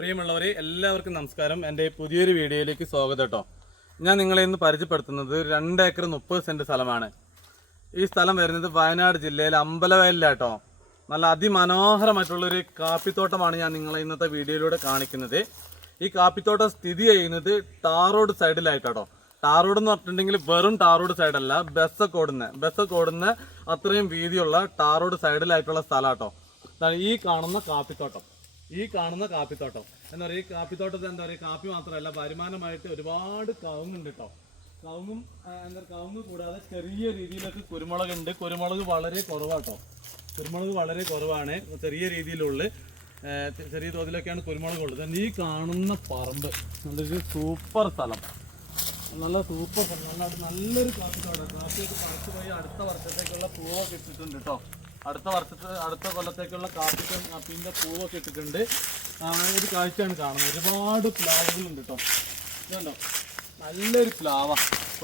പ്രിയമുള്ളവരെ എല്ലാവർക്കും നമസ്കാരം. എൻ്റെ പുതിയൊരു വീഡിയോയിലേക്ക് സ്വാഗതം കേട്ടോ. ഞാൻ നിങ്ങളെ ഇന്ന് പരിചയപ്പെടുത്തുന്നത് 2 ഏക്കർ 30 സെൻറ്റ് സ്ഥലമാണ്. ഈ സ്ഥലം വരുന്നത് വയനാട് ജില്ലയിലെ അമ്പലവയലിലാട്ടോ. നല്ല അതിമനോഹരമായിട്ടുള്ളൊരു കാപ്പിത്തോട്ടമാണ് ഞാൻ നിങ്ങളെ ഇന്നത്തെ വീഡിയോയിലൂടെ കാണിക്കുന്നത്. ഈ കാപ്പിത്തോട്ടം സ്ഥിതി ചെയ്യുന്നത് ടാർ റോഡ് സൈഡിലായിട്ടോ. ടാർ റോഡ് എന്ന് പറഞ്ഞിട്ടുണ്ടെങ്കിൽ വെറും ടാർ റോഡ് സൈഡല്ല, ബസ്സൊക്കെ ഓടുന്ന അത്രയും വീതിയുള്ള ടാർ റോഡ് സൈഡിലായിട്ടുള്ള സ്ഥലം കേട്ടോ. ഈ കാണുന്ന കാപ്പിത്തോട്ടം എന്താ പറയുക, ഈ കാപ്പിത്തോട്ടത്തിൽ എന്താ പറയുക, കാപ്പി മാത്രമല്ല വരുമാനമായിട്ട് ഒരുപാട് കവുങ്ങുണ്ട് കേട്ടോ. കവുങ്ങ് കൂടാതെ ചെറിയ രീതിയിലൊക്കെ കുരുമുളകുണ്ട്. കുരുമുളക് വളരെ കുറവാണ്. ചെറിയ രീതിയിലുള്ള ചെറിയ തോതിലൊക്കെയാണ് കുരുമുളക് ഉള്ളത്. ഈ കാണുന്ന പറമ്പ് നല്ലൊരു സൂപ്പർ സ്ഥലം, നല്ലൊരു കാപ്പിത്തോട്ടം. കാപ്പിയൊക്കെ പറിച്ചു പോയി അടുത്ത വർഷത്തേക്കുള്ള പൂവൊക്കെ ഇട്ടിട്ടുണ്ട് കേട്ടോ. അടുത്ത കൊല്ലത്തേക്കുള്ള കാപ്പിൻ്റെ പൂവൊക്കെ ഇട്ടിട്ടുണ്ട്. ഒരു കാഴ്ചയാണ് കാണുന്നത്. ഒരുപാട് പ്ലാവുകളുണ്ട് കേട്ടോ. ഇതുണ്ടോ, നല്ലൊരു പ്ലാവ.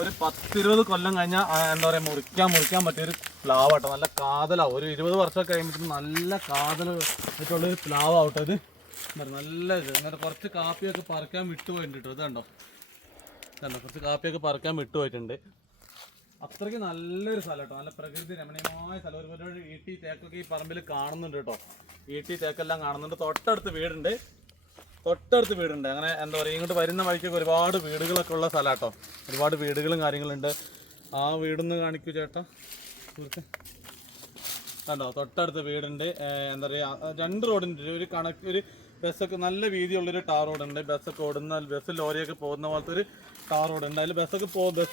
ഒരു 10-20 കൊല്ലം കഴിഞ്ഞാൽ എന്താ പറയുക, മുറിക്കാൻ പറ്റിയൊരു പ്ലാവ് കേട്ടോ. നല്ല കാതലാവും. ഒരു 20 വർഷമൊക്കെ കഴിയുമ്പോഴത്തേക്കും നല്ല കാതലായിട്ടുള്ളൊരു പ്ലാവാവട്ടെ. ഇത് നല്ലത്. എന്നിട്ട് കുറച്ച് കാപ്പിയൊക്കെ പറിക്കാൻ വിട്ടുപോയിട്ടുണ്ട് കേട്ടോ. ഇതുണ്ടോ, കുറച്ച് കാപ്പിയൊക്കെ പറിക്കാൻ വിട്ടുപോയിട്ടുണ്ട്. അത്രയ്ക്ക് നല്ലൊരു സ്ഥലം കേട്ടോ. നല്ല പ്രകൃതി രമണീയമായ സ്ഥലം. ഒരുപാട് ഈട്ടി തേക്കൊക്കെ ഈ പറമ്പിൽ കാണുന്നുണ്ട് കേട്ടോ. ഈട്ടി തേക്കെല്ലാം കാണുന്നുണ്ട്. തൊട്ടടുത്ത് വീടുണ്ട്. അങ്ങനെ എന്താ പറയുക, ഇങ്ങോട്ട് വരുന്ന വഴിക്കൊക്കെ ഒരുപാട് വീടുകളൊക്കെ ഉള്ള സ്ഥലം കേട്ടോ. ഒരുപാട് വീടുകളും കാര്യങ്ങളുണ്ട്. ആ വീടൊന്ന് കാണിക്കൂ ചേട്ടാ. കണ്ടോ, തൊട്ടടുത്ത് വീടുണ്ട്. എന്താ പറയുക, 2 റോഡിൻ്റെ ഒരു ബസ്സൊക്കെ നല്ല വീതിയുള്ളൊരു ടാർ റോഡുണ്ട്. ബസ് ലോറിയൊക്കെ പോകുന്ന പോലത്തെ ഒരു ടാർ റോഡ് ഉണ്ട്. അതിൽ ബസ്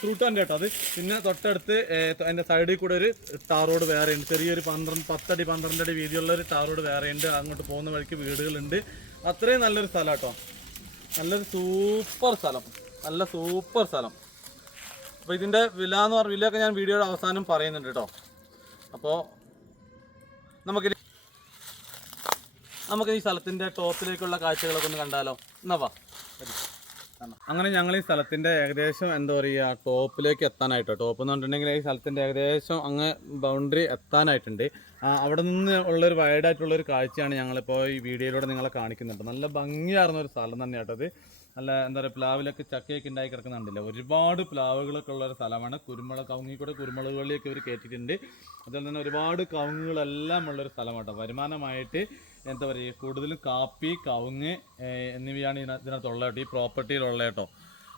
റൂട്ട് തന്നെ കേട്ടോ അത്. പിന്നെ തൊട്ടടുത്ത് അതിൻ്റെ സൈഡിൽ കൂടെ ഒരു ടാർ റോഡ് വേറെ ഉണ്ട്. ചെറിയൊരു 10 അടി വീതിയുള്ള ഒരു ടാർ റോഡ് വേറെ ഉണ്ട്. അങ്ങോട്ട് പോകുന്ന വഴിക്ക് വീടുകളുണ്ട്. അത്രയും നല്ലൊരു സ്ഥലം കേട്ടോ. നല്ലൊരു സൂപ്പർ സ്ഥലം. അപ്പോൾ ഇതിൻ്റെ വിലയൊക്കെ ഞാൻ വീഡിയോയുടെ അവസാനം പറയുന്നുണ്ട് കേട്ടോ. അപ്പോൾ നമുക്ക് ഈ സ്ഥലത്തിൻ്റെ ടോപ്പിലേക്കുള്ള കാഴ്ചകളൊക്കെ ഒന്ന് കണ്ടാലോ. എന്നാ വാ. അങ്ങനെ ഞങ്ങൾ ഈ സ്ഥലത്തിൻ്റെ ഏകദേശം എന്താ പറയുക, ടോപ്പിലേക്ക് എത്താനായിട്ടോ. ടോപ്പ് എന്ന് പറഞ്ഞിട്ടുണ്ടെങ്കിൽ ഈ സ്ഥലത്തിൻ്റെ ഏകദേശം അങ്ങ് ബൗണ്ടറി എത്താനായിട്ടുണ്ട്. അവിടെ നിന്ന് ഉള്ളൊരു വൈഡായിട്ടുള്ളൊരു കാഴ്ചയാണ് ഞങ്ങളിപ്പോൾ ഈ വീഡിയോയിലൂടെ നിങ്ങളെ കാണിക്കുന്നുണ്ട്. നല്ല ഭംഗിയാർന്ന ഒരു സ്ഥലം തന്നെ കേട്ടോ അത്. നല്ല എന്താ പറയുക, പ്ലാവിലൊക്കെ ചക്കയൊക്കെ ഉണ്ടായി കിടക്കുന്നുണ്ടല്ലോ. ഒരുപാട് പ്ലാവുകളൊക്കെ ഉള്ളൊരു സ്ഥലമാണ്. കവുങ്ങിൽ കൂടെ കുരുമുളക് വള്ളിയൊക്കെ ഇവർ കയറ്റിയിട്ടുണ്ട്. അതുപോലെ തന്നെ ഒരുപാട് കവുങ്ങുകളെല്ലാം ഉള്ളൊരു സ്ഥലമാട്ടോ. വരുമാനമായിട്ട് എന്താ പറയുക, കൂടുതലും കാപ്പി, കവുങ്ങ് എന്നിവയാണ് ഇതിനകത്തുള്ള കേട്ടോ, ഈ പ്രോപ്പർട്ടിയിലുള്ള കേട്ടോ.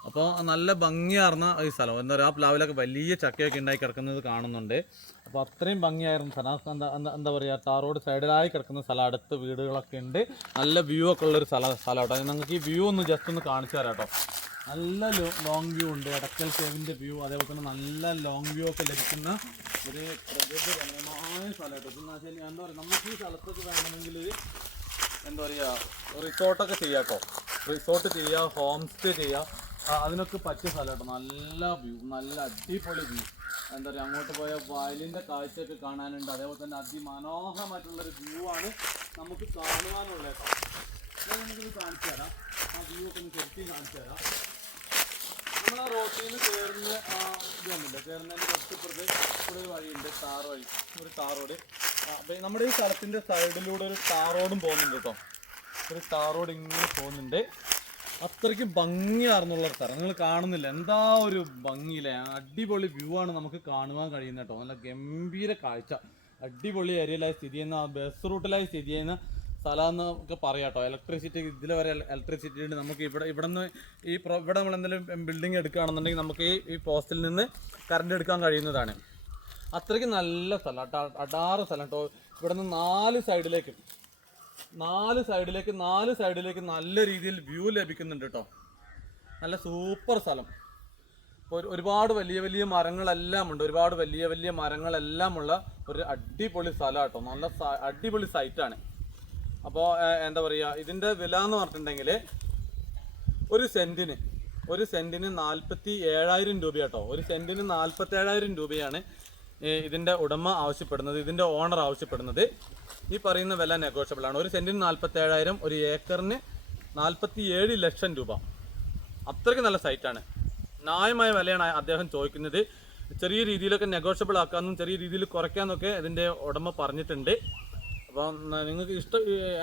അപ്പോൾ നല്ല ഭംഗിയാർന്ന ഈ സ്ഥലം. എന്താ പറയുക, ആ പ്ലാവിലൊക്കെ വലിയ ചക്കയൊക്കെ ഉണ്ടായി കിടക്കുന്നത് കാണുന്നുണ്ട്. അപ്പോൾ അത്രയും ഭംഗിയായിരുന്നു സ്ഥലം. എന്താ പറയുക, ടാർ റോഡ് സൈഡിലായി കിടക്കുന്ന സ്ഥലം. അടുത്ത് വീടുകളൊക്കെ ഉണ്ട്. നല്ല വ്യൂ ഒക്കെ ഉള്ളൊരു സ്ഥലം കേട്ടോ. നിങ്ങൾക്ക് ഈ വ്യൂ ഒന്ന് ജസ്റ്റ് ഒന്ന് കാണിച്ചു തരാം കേട്ടോ. നല്ല ലോങ് വ്യൂ ഉണ്ട്. എടക്കൽ കേവിൻ്റെ വ്യൂ, അതേപോലെ തന്നെ നല്ല ലോങ് വ്യൂ ഒക്കെ ലഭിക്കുന്ന ഒരു പ്രകൃതി രമണീയമായ സ്ഥലം കേട്ടോ. എന്താ പറയുക, നമുക്ക് ഈ സ്ഥലത്തൊക്കെ വേണമെങ്കിൽ എന്താ പറയുക, റിസോർട്ടൊക്കെ ചെയ്യാം കേട്ടോ. റിസോർട്ട് ചെയ്യാം, ഹോം സ്റ്റേ ചെയ്യാം. അതിനൊക്കെ പറ്റിയ സ്ഥലം കേട്ടോ. നല്ല വ്യൂ, നല്ല അടിപൊളി വ്യൂ. എന്താ പറയുക, അങ്ങോട്ട് പോയ വയലിൻ്റെ കാഴ്ചയൊക്കെ കാണാനുണ്ട്. അതേപോലെ തന്നെ അതിമനോഹരമായിട്ടുള്ളൊരു വ്യൂ ആണ് നമുക്ക് കാണുവാനുള്ളത് കേട്ടോ. ഞാൻ നിങ്ങൾക്ക് കാണിച്ചു തരാം. ആ വ്യൂ ഒക്കെ ഒന്ന് ശരിക്കും കാണിച്ചു തരാം. നമ്മൾ ആ റോട്ടിൽ നിന്ന് കയറുന്നതിന് തൊട്ടിപ്പുറത്ത് ഇവിടെ ഒരു വഴിയുണ്ട്, ഒരു ടാർ റോഡ്. അപ്പം നമ്മുടെ ഈ സ്ഥലത്തിൻ്റെ സൈഡിലൂടെ ഒരു ടാർ റോഡും പോകുന്നുണ്ട് കേട്ടോ. ഒരു ടാർ റോഡ് ഇങ്ങനെ പോകുന്നുണ്ട്. അത്രയ്ക്ക് ഭംഗിയാർന്നുള്ളൊരു സ്ഥലം. നിങ്ങൾ കാണുന്നില്ല, എന്താ ഒരു ഭംഗിയില്ലേ. അടിപൊളി വ്യൂ ആണ് നമുക്ക് കാണുവാൻ കഴിയുന്നത് കേട്ടോ. നല്ല ഗംഭീര കാഴ്ച. അടിപൊളി ഏരിയയിലായി സ്ഥിതി ചെയ്യുന്ന, ബസ് റൂട്ടിലായി സ്ഥിതി ചെയ്യുന്ന സ്ഥലം എന്നൊക്കെ പറയാം കേട്ടോ. ഇലക്ട്രിസിറ്റി ഇതിൽ വരെ ഇലക്ട്രിസിറ്റി ഉണ്ട്. നമുക്ക് ഇവിടെ നിന്ന് ഇവിടെ നമ്മൾ എന്തെങ്കിലും ബിൽഡിംഗ് എടുക്കുകയാണെന്നുണ്ടെങ്കിൽ നമുക്ക് ഈ പോസ്റ്റിൽ നിന്ന് കറണ്ട് എടുക്കാൻ കഴിയുന്നതാണ്. അത്രയ്ക്ക് നല്ല സ്ഥലം, അടാറ് സ്ഥലം കേട്ടോ. ഇവിടെ നിന്ന് 4 സൈഡിലേക്ക് നല്ല രീതിയിൽ വ്യൂ ലഭിക്കുന്നുണ്ട് കേട്ടോ. നല്ല സൂപ്പർ സ്ഥലം. ഒരുപാട് വലിയ മരങ്ങളെല്ലാം ഉണ്ട്. ഉള്ള ഒരു അടിപൊളി സ്ഥലം കേട്ടോ. നല്ല അടിപൊളി സൈറ്റാണ്. അപ്പോൾ എന്താ പറയുക, ഇതിൻ്റെ വില എന്ന് പറഞ്ഞിട്ടുണ്ടെങ്കിൽ ഒരു സെൻറ്റിന് 47,000 രൂപ കേട്ടോ. ഒരു സെൻറ്റിന് 47,000 രൂപയാണ് ഇതിൻ്റെ ഉടമ ആവശ്യപ്പെടുന്നത്, ഇതിൻ്റെ ഓണർ ആവശ്യപ്പെടുന്നത്. ഈ പറയുന്ന വില നെഗോഷ്യബിൾ ആണ്. ഒരു സെൻറ്റിന് 47,000, ഒരു ഏക്കറിന് 47 ലക്ഷം രൂപ. അത്രയ്ക്ക് നല്ല സൈറ്റാണ്. ന്യായമായ വിലയാണ് അദ്ദേഹം ചോദിക്കുന്നത്. ചെറിയ രീതിയിലൊക്കെ നെഗോഷ്യബിൾ ആക്കാമെന്നും ചെറിയ രീതിയിൽ കുറയ്ക്കാമെന്നൊക്കെ ഇതിൻ്റെ ഉടമ പറഞ്ഞിട്ടുണ്ട്. അപ്പോൾ നിങ്ങൾക്ക്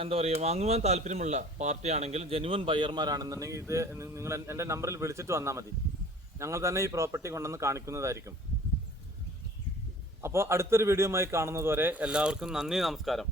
എന്താ പറയുക വാങ്ങുവാൻ താല്പര്യമുള്ള പാർട്ടിയാണെങ്കിൽ ജെന്യുവൻ ബയ്യർമാരാണെന്നുണ്ടെങ്കിൽ ഇത് നിങ്ങൾ എൻ്റെ നമ്പറിൽ വിളിച്ചിട്ട് വന്നാൽ മതി. ഞങ്ങൾ തന്നെ ഈ പ്രോപ്പർട്ടി കൊണ്ടുവന്ന് കാണിക്കുന്നതായിരിക്കും. അപ്പോൾ അടുത്തൊരു വീഡിയോയുമായി കാണുന്നത് വരെ എല്ലാവർക്കും നന്ദി, നമസ്കാരം.